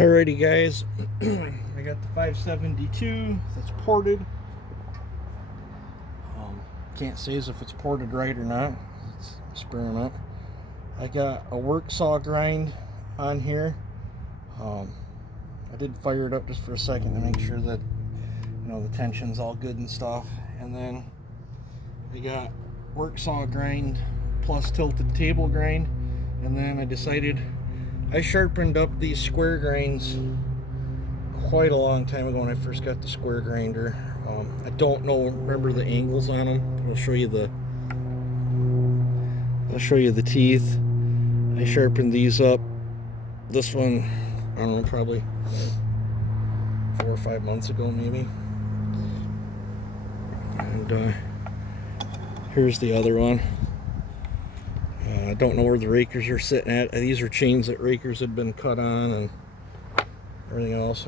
Alrighty guys, I got the 572 that's ported. Can't say as if it's ported right or not. It's experiment. I got a work saw grind on here. I did fire it up just for a second to make sure that the tension's all good and stuff. And then I got work saw grind plus tilted table grind. And then I decided I sharpened up these square grinds quite a long time ago when I first got the square grinder. I don't remember the angles on them. I'll show you the teeth. I sharpened these up. This one, I don't know, probably 4 or 5 months ago maybe. And here's the other one. I don't know where the rakers are sitting at. These are chains that rakers had been cut on and everything else.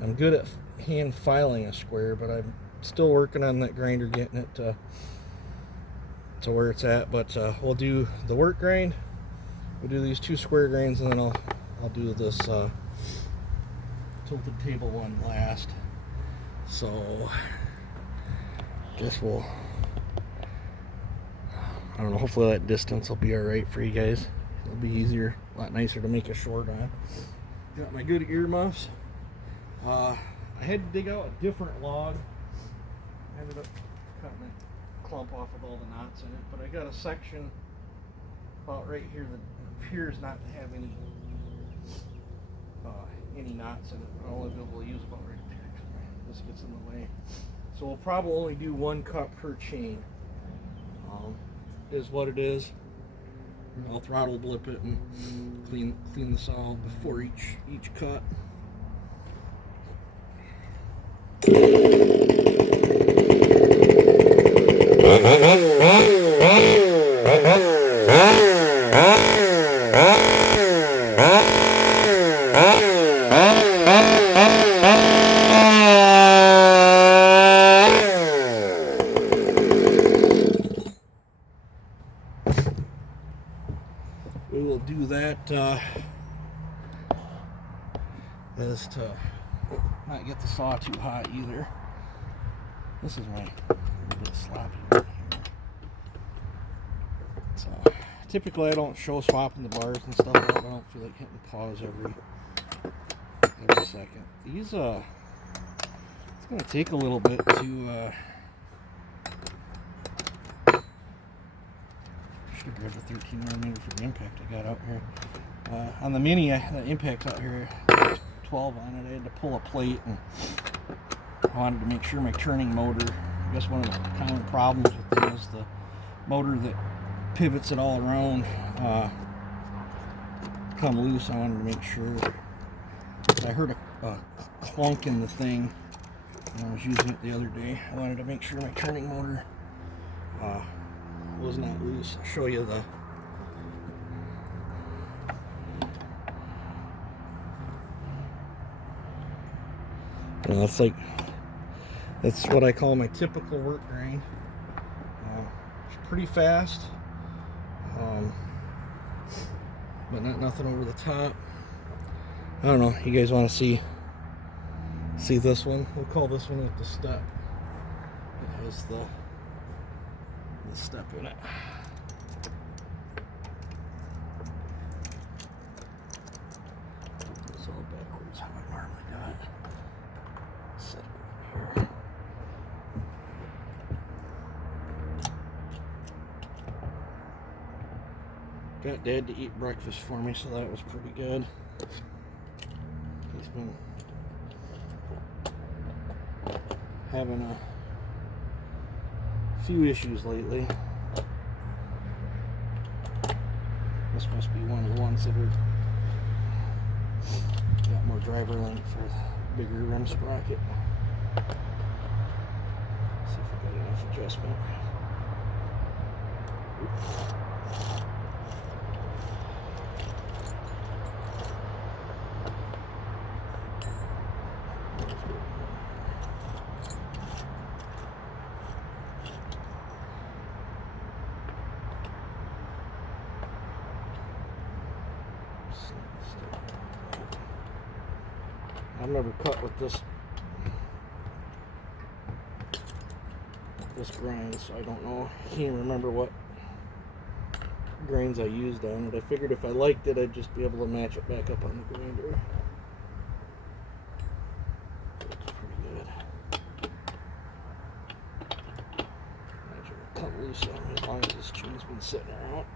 I'm good at hand filing a square, but I'm still working on that grinder, getting it to where it's at. But we'll do the work grind, we'll do these 2 square grinds, and then I'll do this tilted table one last. So guess I don't know, hopefully that distance will be alright for you guys. It'll be easier, a lot nicer to make a short on. Got my good earmuffs. I had to dig out a different log. I ended up cutting a clump off with all the knots in it, but I got a section about right here that appears not to have any knots in it. I'll only be able to use about right there. This gets in the way. So we'll probably only do 1 cut per chain. Is what it is. I'll throttle blip it and clean this all before each cut. We will do that as to not get the saw too hot either. This is my a bit sloppy right here. So typically I don't show swapping the bars and stuff. I don't feel like hitting pause every second. These it's gonna take a little bit to should grab the 13mm for the impact I got out here. On the Mini, the impact's out here, 12 on it. I had to pull a plate, and I wanted to make sure my turning motor, I guess one of the common problems with them is the motor that pivots it all around come loose. I wanted to make sure. I heard a clunk in the thing when I was using it the other day. I wanted to make sure my turning motor was not loose. I'll show you the that's what I call my typical work grind. It's pretty fast, but nothing over the top. I don't know. You guys want to see this one? We'll call this one the step. It has the step in it. It's all backwards how I normally got it. Set it over here. Got Dad to eat breakfast for me, so that was pretty good. He's been having a few issues lately. This must be one of the ones that are got more driver length for bigger rim sprocket. See if I got enough adjustment. Oops. I've never cut with this grind, so I don't know. I can't remember what grains I used on it. I figured if I liked it, I'd just be able to match it back up on the grinder. It's pretty good. Imagine it'll come loose on me as long as this chain's been sitting around.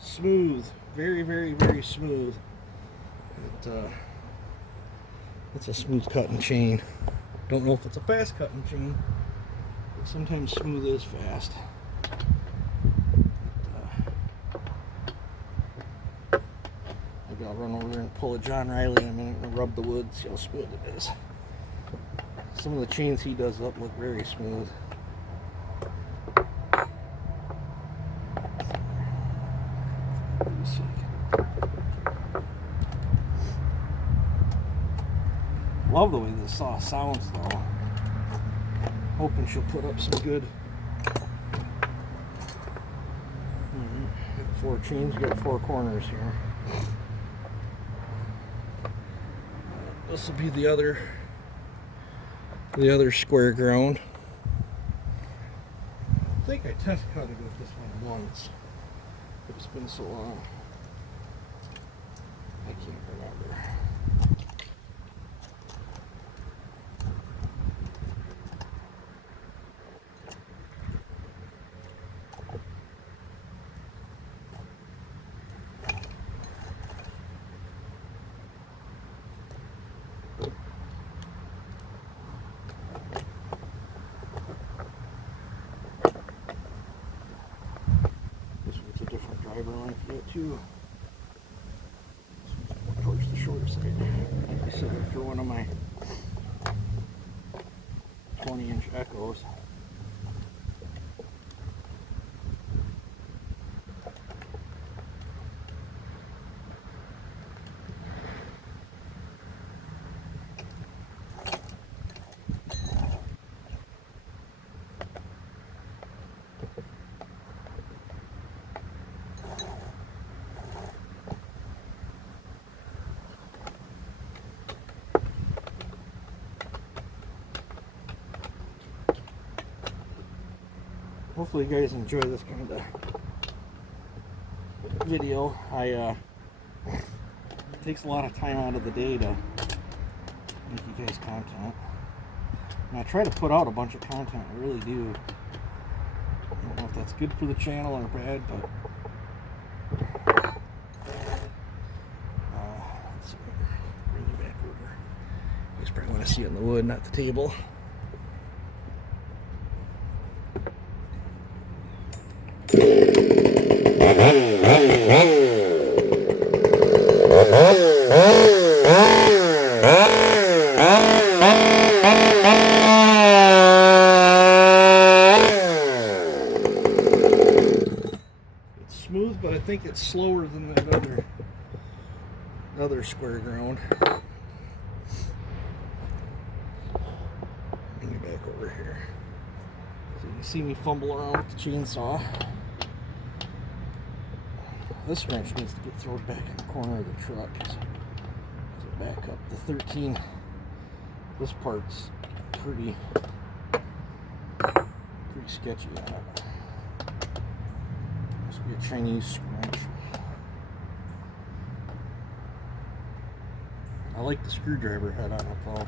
Smooth, very, very, very smooth. It's a smooth cutting chain. Don't know if it's a fast cutting chain, but sometimes smooth is fast. Maybe I'll run over there and pull a John Riley in a minute and rub the wood, see how smooth it is. Some of the chains he does up look very smooth. Love the way this saw sounds though. Hoping she'll put up some good. Four chains, you got four corners here. This will be the other square ground. I think I test cut it with this one once. It's been so long. I can't remember. Driver length yet too. Towards the short side. I set it for one of my 20-inch Echoes. Hopefully you guys enjoy this kind of video. It takes a lot of time out of the day to make you guys content. And I try to put out a bunch of content, I really do. I don't know if that's good for the channel or bad, but let's see, bring you back over. You guys probably want to see it in the wood, not the table. It's smooth, but I think it's slower than that other square ground. Bring you back over here so you can see me fumble around with the chainsaw. This wrench needs to get thrown back in the corner of the truck as it back up. The 13, this part's pretty sketchy on it. Must be a Chinese wrench. I like the screwdriver head on it though.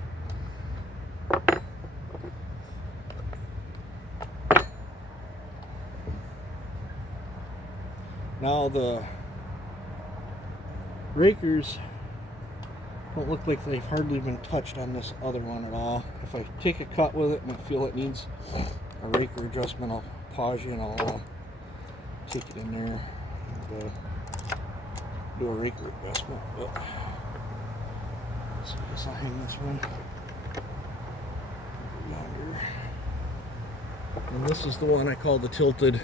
Now the rakers don't look like they've hardly been touched on this other one at all. If I take a cut with it and I feel it needs a raker adjustment, I'll pause you and I'll take it in there and do a raker investment. But so I guess I'll hang this one yonder. And this is the one I call the tilted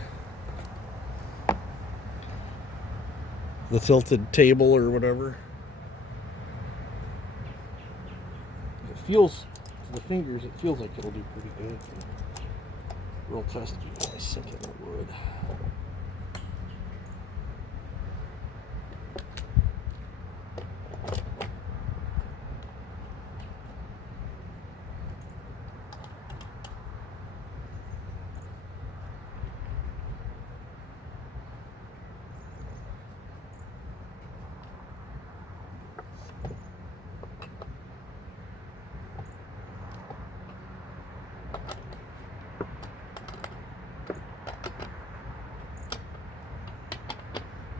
table or whatever. It feels, to the fingers, it feels like it'll do pretty good. Real testy, I sink it in the wood.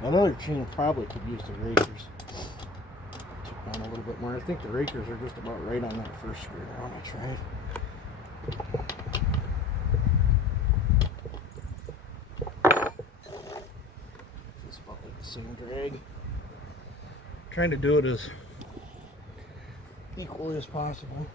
Another chain probably could use the rakers. Took down a little bit more. I think the rakers are just about right on that first screw down I tried. It's about like the same drag. Trying to do it as equally as possible.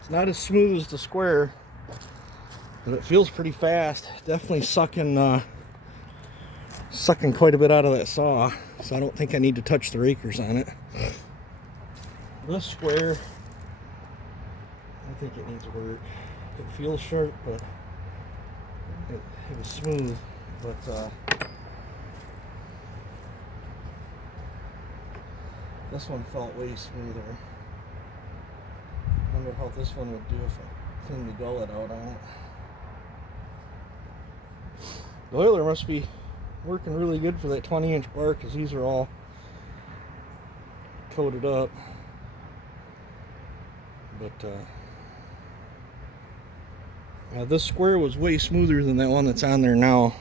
It's not as smooth as the square, but it feels pretty fast. Definitely sucking quite a bit out of that saw, so I don't think I need to touch the rakers on it. This square, I think it needs work. It feels sharp, but it was smooth. But this one felt way smoother. I wonder how this one would do if I cleaned the gullet out on it. The oiler must be working really good for that 20-inch bar, because these are all coated up. But this square was way smoother than that one that's on there now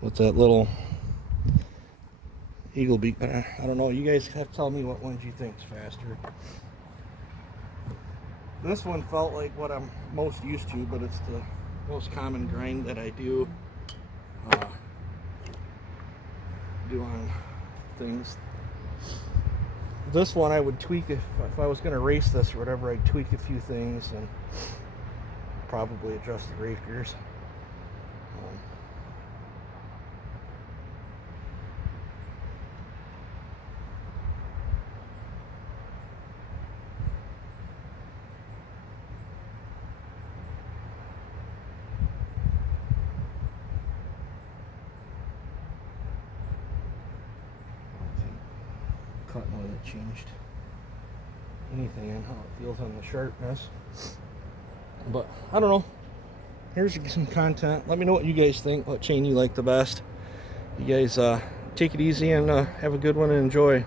with that little eagle beak. But I don't know, you guys have to tell me what ones you think is faster. This one felt like what I'm most used to, but it's the most common grind that I do on things. This one I would tweak if I was going to race this or whatever. I'd tweak a few things and probably adjust the rakers. cutting with it changed anything on how it feels on the sharpness. But I don't know. Here's some content. Let me know what you guys think, what chain you like the best. You guys take it easy and have a good one and enjoy.